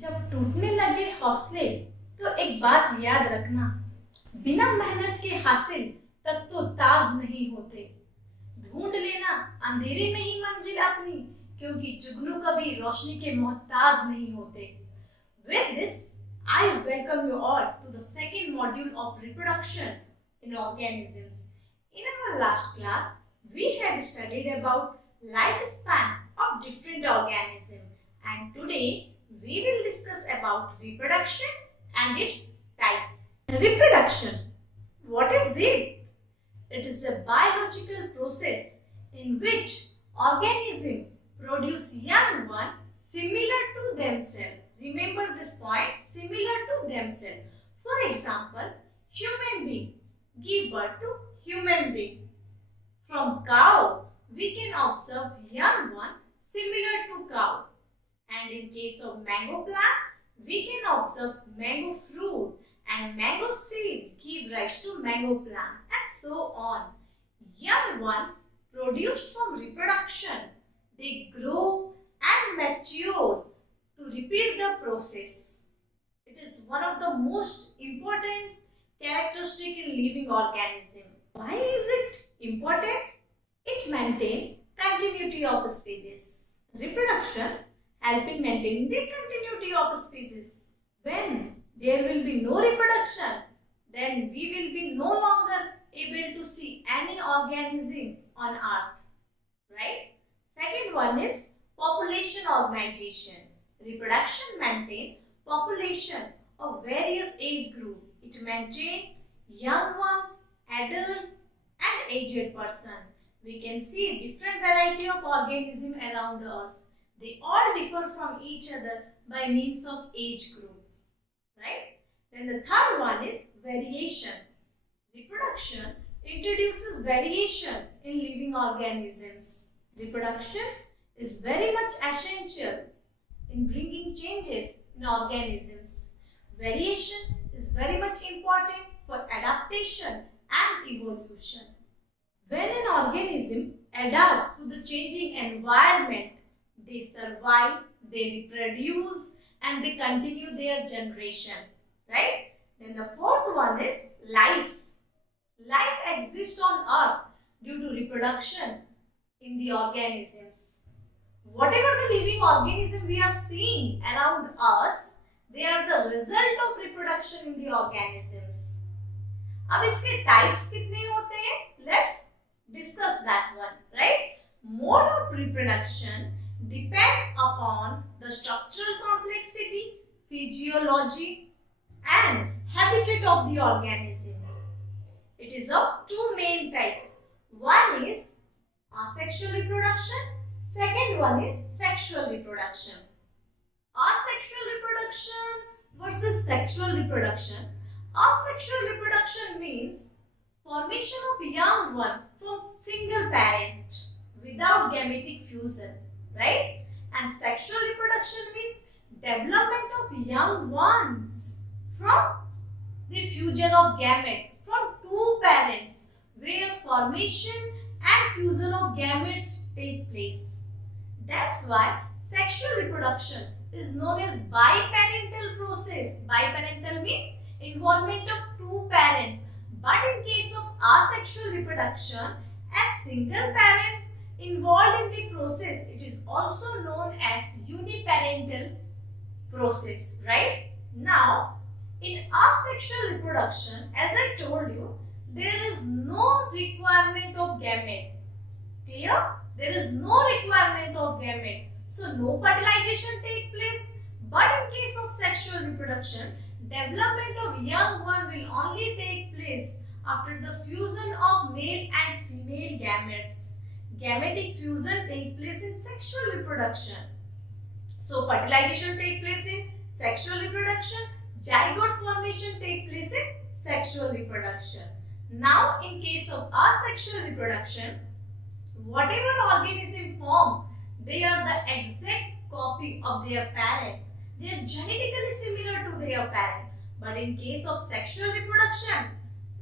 जब टूटने लगे हौसले तो एक बात याद रखना, बिना मेहनत के हासिल तक तो ताज नहीं होते। ढूंढ लेना अंधेरे में ही मंजिल अपनी, क्योंकि जुगनू कभी रोशनी के मोहताज नहीं होते। With this, I welcome you all to the second module of reproduction in organisms. In our last class, we had studied about lifespan of different organisms, and today we will discuss about reproduction and its types. Reproduction. What is it? It is a biological process in which organisms produce young ones similar to themselves. Remember this point, similar to themselves. For example, human being give birth to human being. From cow, we can observe young one similar to cow. And in case of mango plant, we can observe mango fruit, and mango seed give rise to mango plant, and so on. Young ones produced from reproduction, they grow and mature to repeat the process. It is one of the most important characteristic in living organism. Why is it important? It maintains continuity of species. Reproduction helping maintain the continuity of species. When there will be no reproduction, then we will be no longer able to see any organism on earth, right? Second one is population organization. Reproduction maintain population of various age group. It maintain young ones, adults and aged person. We can see different variety of organism around us. They all differ from each other by means of age group, right? Then the third one is variation. Reproduction introduces variation in living organisms. Reproduction is very much essential in bringing changes in organisms. Variation is very much important for adaptation and evolution. When an organism adapts to the changing environment, they survive, they reproduce, and they continue their generation, right? Then the fourth one is life. Life exists on earth due to reproduction in the organisms. Whatever the living organism we are seeing around us, they are the result of reproduction in the organisms. अब इसके types कितने होते हैं? Let's discuss that one, right? Mode of reproduction depend upon the structural complexity, physiology and habitat of the organism. It is of two main types. One is asexual reproduction, second one is sexual reproduction. Asexual reproduction versus sexual reproduction. Asexual reproduction means formation of young ones from single parent without gametic fusion, right? And sexual reproduction means development of young ones from the fusion of gamete from two parents, where formation and fusion of gametes take place. That's why sexual reproduction is known as biparental process. Biparental means involvement of two parents. But in case of asexual reproduction, a single parent involved in the process, it is also known as uniparental process, right? Now, in asexual reproduction, as I told you, there is no requirement of gamete. Clear? There is no requirement of gamete. So, no fertilization take place. But in case of sexual reproduction, development of young one will only take place after the fusion of male and female gametes. Gametic fusion take place in sexual reproduction. So, fertilization take place in sexual reproduction. Zygote formation take place in sexual reproduction. Now, in case of asexual reproduction, whatever organism form, they are the exact copy of their parent. They are genetically similar to their parent. But in case of sexual reproduction,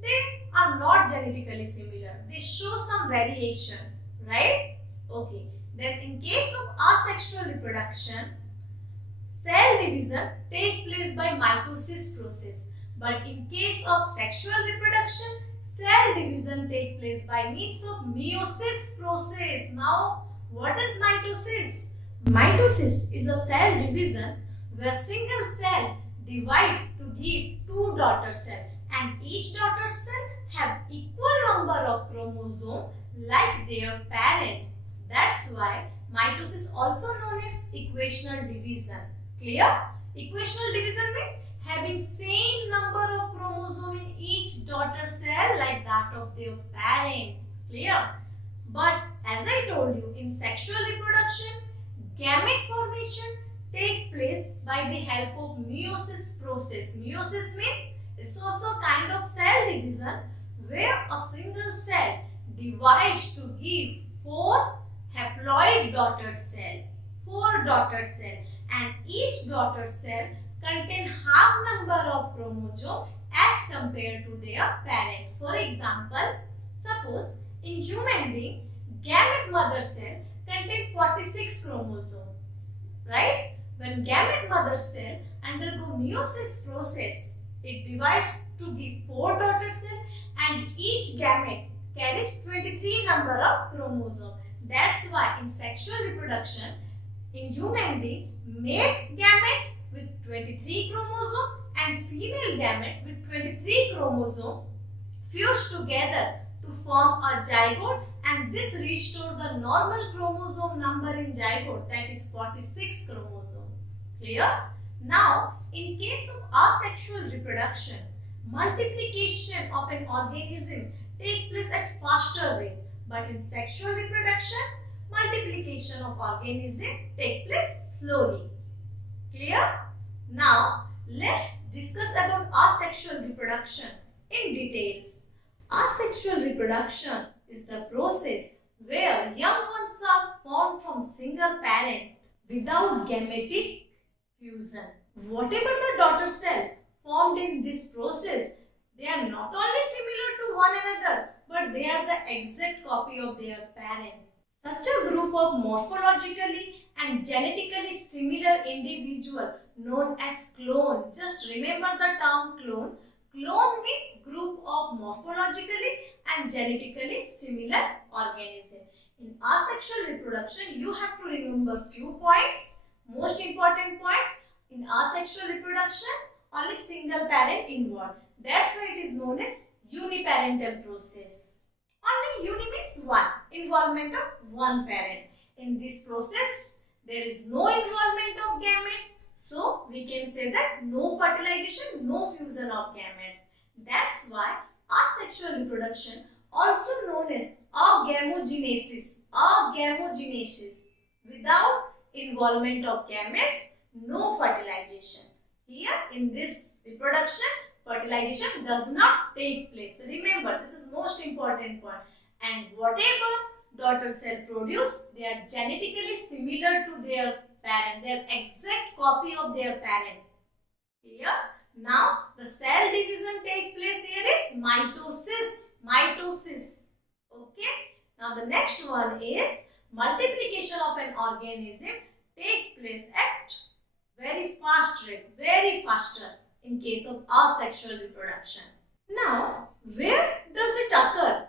they are not genetically similar. They show some variation, right? Okay. Then in case of asexual reproduction, cell division take place by mitosis process. But in case of sexual reproduction, cell division take place by means of meiosis process. Now, what is mitosis? Mitosis is a cell division where single cell divide to give two daughter cells, and each daughter cell have equal number of chromosomes like their parents. That's why mitosis also known as equational division. Clear? Equational division means having same number of chromosome in each daughter cell like that of their parents. Clear? But as I told you, in sexual reproduction, gamete formation take place by the help of meiosis process. Meiosis means it's also a kind of cell division where a single cell divides to give four haploid daughter cell. Four daughter cell, and each daughter cell contain half number of chromosome as compared to their parent. For example, suppose in human being, gamete mother cell contain 46 chromosome, right? When gamete mother cell undergo meiosis process, it divides to give four daughter cell, and each gamete carries 23 number of chromosome. That's why in sexual reproduction, in human being, male gamete with 23 chromosome and female gamete with 23 chromosome fuse together to form a zygote, and this restores the normal chromosome number in zygote, that is 46 chromosome. Clear? Now, in case of asexual reproduction, multiplication of an organism takes place at faster rate, but in sexual reproduction, multiplication of organism take place slowly. Clear? Now, let's discuss about asexual reproduction in details. Asexual reproduction is the process where young ones are formed from single parent without gametic fusion. Whatever the daughter cell formed in this process, they are not only similar to one another, but they are the exact copy of their parent. Such a group of morphologically and genetically similar individual known as clone. Just remember the term clone. Clone means group of morphologically and genetically similar organism. In asexual reproduction, you have to remember few points. Most important points. In asexual reproduction, only single parent involved. That's why it is known as uniparental process. Only uni means one, involvement of one parent. In this process, there is no involvement of gametes. So, we can say that no fertilization, no fusion of gametes. That's why asexual reproduction, also known as agamogenesis, without involvement of gametes, no fertilization. Here in this reproduction, fertilization does not take place. Remember, this is most important point. And whatever daughter cell produce, they are genetically similar to their parent. They are exact copy of their parent. Clear? Now, the cell division take place here is mitosis. Mitosis. Okay? Now, the next one is multiplication of an organism take place at very fast rate, very faster in case of asexual reproduction. Now, where does it occur?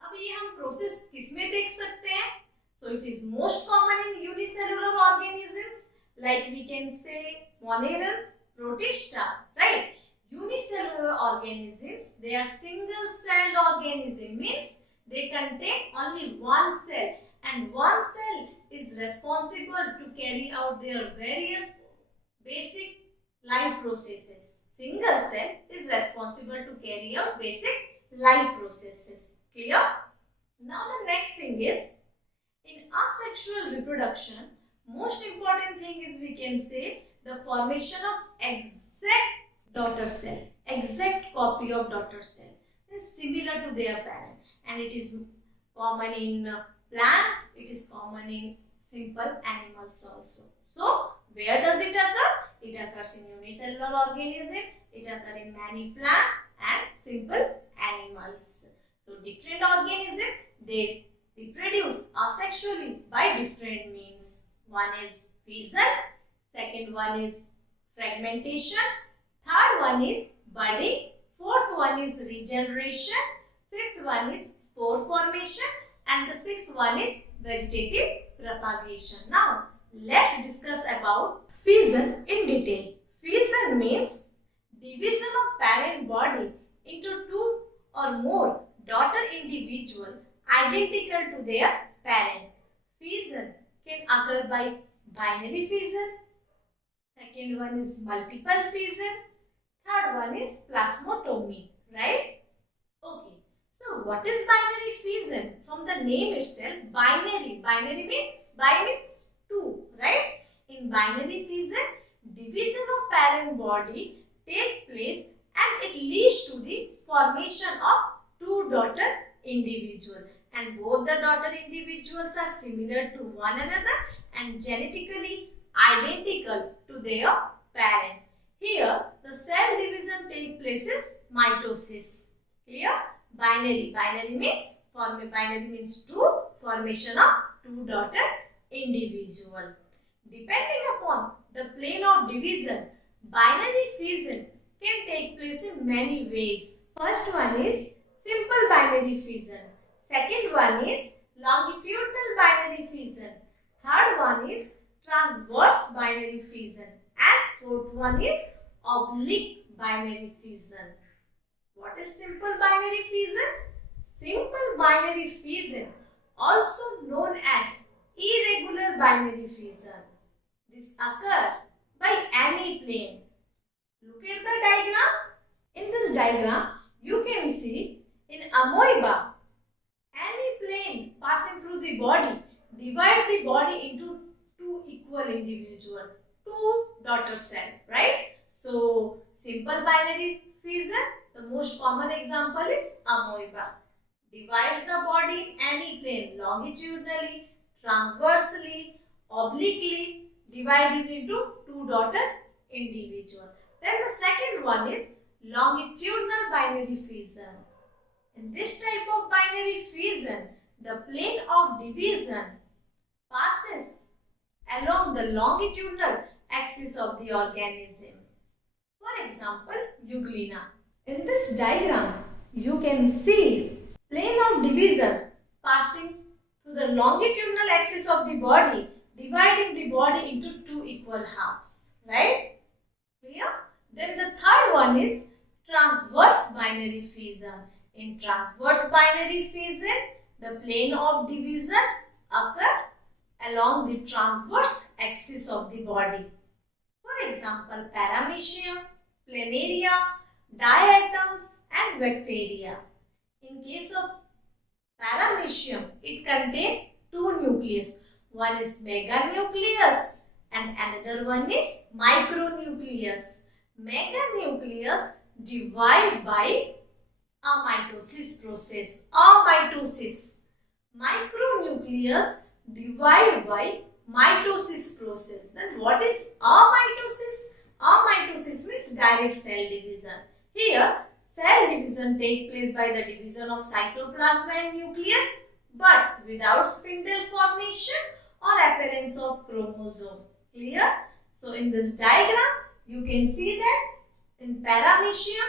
अब ये हम process किसमें देख सकते हैं? So it is most common in unicellular organisms, like we can say monerans, protista, right? Unicellular organisms, they are single-celled organism, means they contain only one cell, and one cell is responsible to carry out their various basic life processes. Single cell is responsible to carry out basic life processes. Clear? Now the next thing is, in asexual reproduction, most important thing is we can say the formation of exact daughter cell, exact copy of daughter cell is similar to their parent, and it is common in plants, it is common in simple animals also. So, where does it occur? It occurs in unicellular organism, it occurs in many plant and simple animals. So, different organisms, they reproduce asexually by different means. One is fission, Second one is fragmentation. Third one is budding. Fourth one is regeneration. Fifth one is spore formation. And the sixth one is vegetative propagation. Now, let's discuss about fission in detail. Fission means division of parent body into two or more daughter individual identical to their parent. Fission can occur by binary fission. Second one is multiple fission. Third one is plasmatomy, right? Okay. So what is binary fission? From the name itself, binary. Binary means two, right? In binary fission, division of parent body take place and it leads to the formation of two daughter individuals. And both the daughter individuals are similar to one another and genetically identical to their parent. Here, the cell division take place is mitosis. Clear? Binary. Binary means two, formation of two daughter individual. Depending upon the plane of division, binary fission can take place in many ways. First one is simple binary fission. Second one is longitudinal binary fission. Third one is transverse binary fission. And fourth one is oblique binary fission. What is simple binary fission? Simple binary fission, also known as irregular binary fission. This occurs by any plane. Look at the diagram. In this diagram, you can see in amoeba, any plane passing through the body divide the body into two equal individuals, two daughter cells, right? So, simple binary fission, the most common example is amoeba. Divides the body in any plane, longitudinally, transversely, obliquely, divided into two daughter individuals. Then the second one is longitudinal binary fission. In this type of binary fission, the plane of division passes along the longitudinal axis of the organism. For example, euglena. In this diagram, you can see plane of division passing through the longitudinal axis of the body, dividing the body into two equal halves, right? Clear? Then the third one is transverse binary fission. In transverse binary fission, the plane of division occur along the transverse axis of the body. For example, paramecium, planaria, diatoms and bacteria. In case of paramecium, it contains two nucleus. One is meganucleus and another one is micronucleus. Meganucleus divide by a mitosis process. Micronucleus divide by mitosis process. Then what is amitosis? Amitosis means direct cell division. Here, cell division takes place by the division of cytoplasm and nucleus, but without spindle formation or appearance of chromosome. Clear? So, in this diagram, you can see that in paramecium,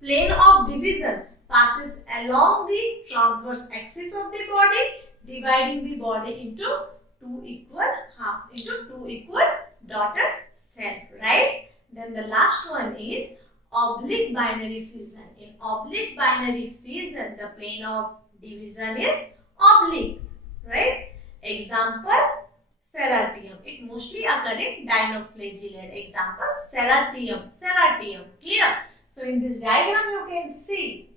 plane of division passes along the transverse axis of the body, dividing the body into two equal halves, into two equal daughter cells, right? Then the last one is oblique binary fission. In oblique binary fission, the plane of division is oblique, right? Example, Ceratium. It mostly occurs in dinoflagellate. Example, Ceratium. Clear? So, in this diagram, you can see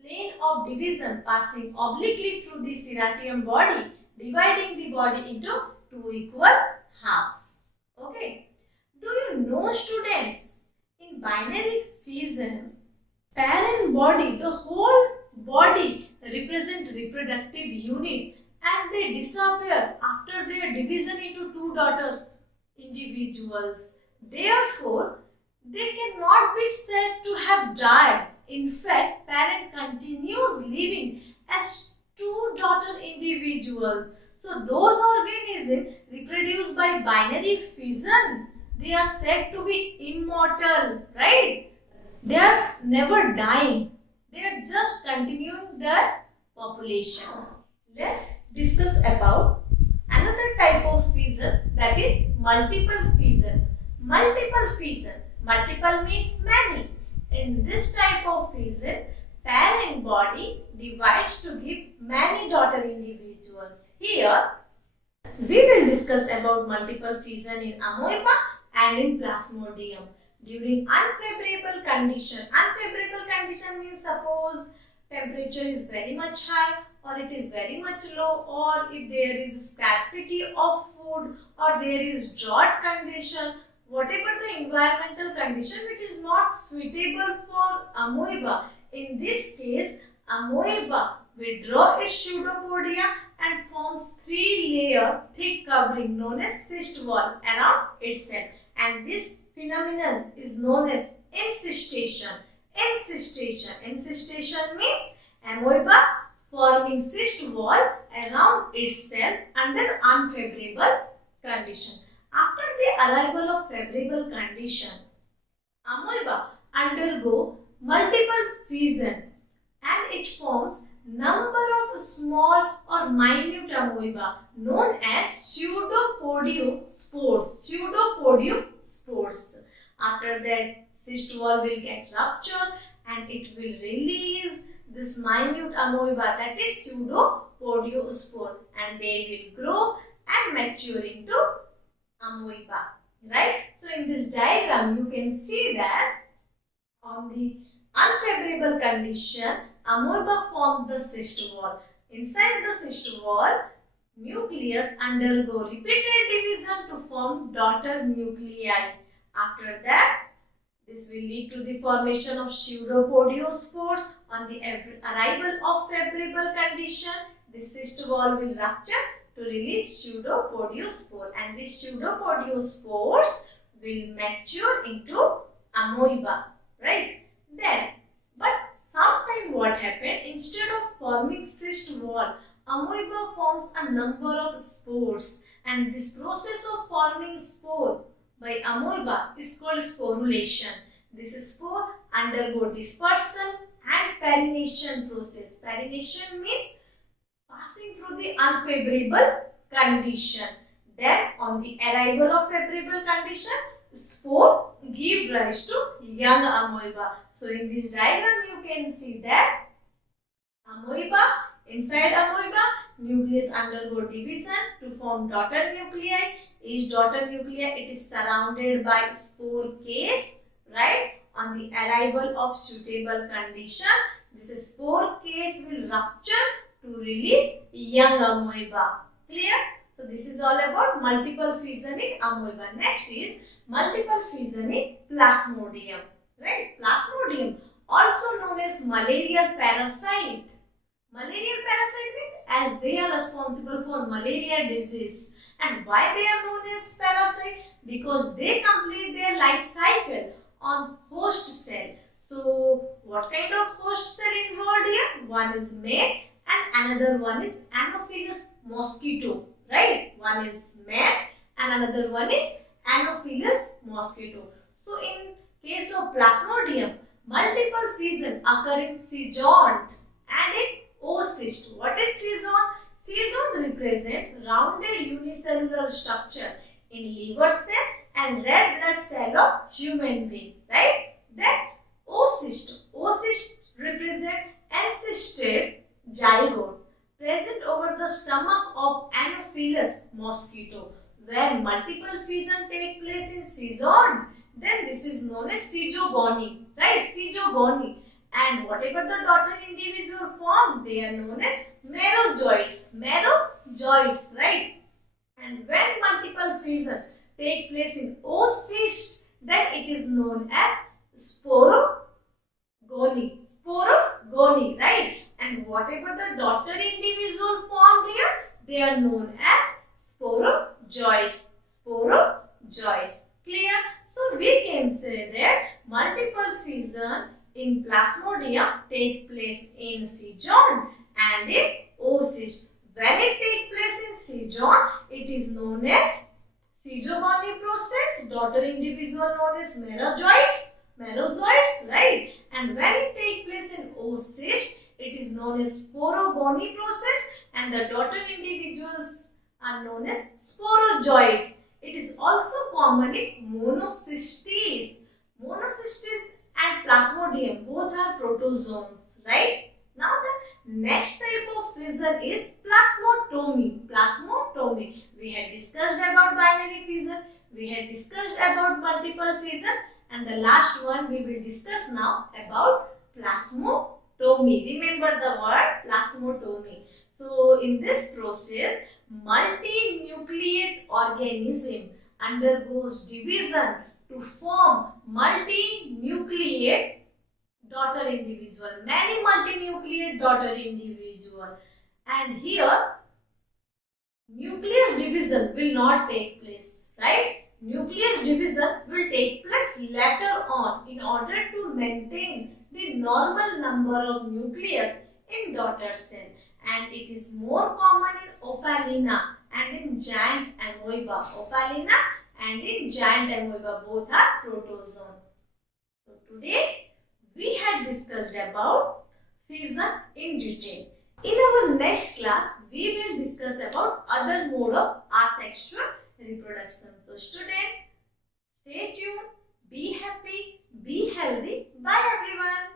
plane of division passing obliquely through the Ceratium body, dividing the body into two equal halves. Okay. Do you know, students, in binary fission, parent body, the whole body represent reproductive unit and they disappear after their division into two daughter individuals. Therefore, they cannot be said to have died. In fact, parent continues living as two daughter individuals. So those organisms reproduced by binary fission, they are said to be immortal, right? They are never dying. They are just continuing their population. Let's discuss about another type of fission, that is multiple fission. Multiple fission. Multiple means many. In this type of fission, parent body divides to give many daughter individuals. Here, we will discuss about multiple fission in amoeba and in plasmodium during unfavorable condition. Unfavorable condition means suppose temperature is very much high or it is very much low, or if there is scarcity of food or there is drought condition, whatever the environmental condition which is not suitable for amoeba. In this case, amoeba withdraw its pseudopodia and forms 3-layer thick covering known as cyst wall around itself, and this phenomenon is known as encystation. Encystation means amoeba forming cyst wall around itself under unfavorable condition. After the arrival of favorable condition, amoeba undergo multiple fission and it forms number of small or minute amoeba known as pseudopodiospores. After that, cyst wall will get ruptured and it will release this minute amoeba, that is pseudopodiospore, and they will grow and mature into amoeba, right? So in this diagram you can see that on the unfavorable condition, amoeba forms the cyst wall. Inside the cyst wall, nucleus undergo repeated division to form daughter nuclei. After that, this will lead to the formation of pseudopodiospores. On the arrival of favorable condition, the cyst wall will rupture to release pseudopodiospore, and these pseudopodiospores will mature into amoeba, right? Then, but sometime what happened, instead of forming cyst wall, amoeba forms a number of spores, and this process of forming spore by amoeba is called sporulation. This spore undergo dispersal and perennation process. Perennation means passing through the unfavorable condition. Then on the arrival of favorable condition, spore give rise to young amoeba. So in this diagram you can see that amoeba, inside amoeba, nucleus undergo division to form daughter nuclei. Each daughter nuclei, it is surrounded by spore case, right? On the arrival of suitable condition, this spore case will rupture to release young amoeba. Clear? So this is all about multiple fission in amoeba. Next is multiple fission in plasmodium, right? Plasmodium, also known as malarial parasite. Malarial parasite means as they are responsible for malaria disease. And why they are known as parasite? Because they complete their life cycle on host cell. So what kind of host cell involved here? One is male and another one is Anopheles mosquito, right? One is male and another one is Anopheles mosquito. So in case of Plasmodium, multiple fission occur in C-joint and in oocyst. What is C-zone? C-zone represent rounded unicellular structure in liver cell and red blood cell of human being, right? Then oocyst. Oocyst represent encysted zygote present over the stomach of Anopheles mosquito. When multiple fission take place in C-zone, then this is known as cygogony, right? Cygogony. And whatever the daughter individual form, they are known as merozoites. Merozoites, right? And when multiple fission take place in oocyst, then it is known as sporogony. Sporogony, right? And whatever the daughter individual formed here, they are known as sporozoites. Sporozoites. Clear? So we can say that multiple fission in Plasmodium take place in C-joint and in oocyst. When it takes place in Sejong, it is known as Sejogoni process. Daughter individual known as merozoites, right? And when it takes place in oocyst, it is known as sporogony process, and the daughter individuals are known as sporozoites. It is also common in monocystis. Monocystis and Plasmodium both are protozoans, right? Now the next type of fission is plasmotomy. Plasmotomy. We had discussed about binary fission. We had discussed about multiple fission. And the last one we will discuss now about plasmotomy. Remember the word plasmotomy. So in this process, multinucleate organism undergoes division to form multinucleate daughter individual, many multinucleate daughter individual, and here nucleus division will not take place, right? Nucleus division will take place later on in order to maintain the normal number of nucleus in daughter cell, and it is more common in Opalina and in giant amoeba. Opalina and in giant amoeba both are protozoan. So today we had discussed about fission in detail. In our next class, we will discuss about other mode of asexual reproduction. So students, stay tuned, be happy, be healthy. Bye everyone.